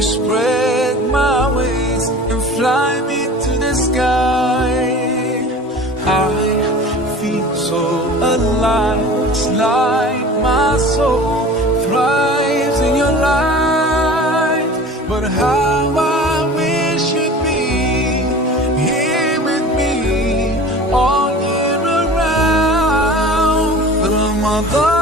You spread my wings and fly me to the sky. I feel so alive. It's like my soul thrives in your light. But how I wish you'd be here with me all year around. Ramadan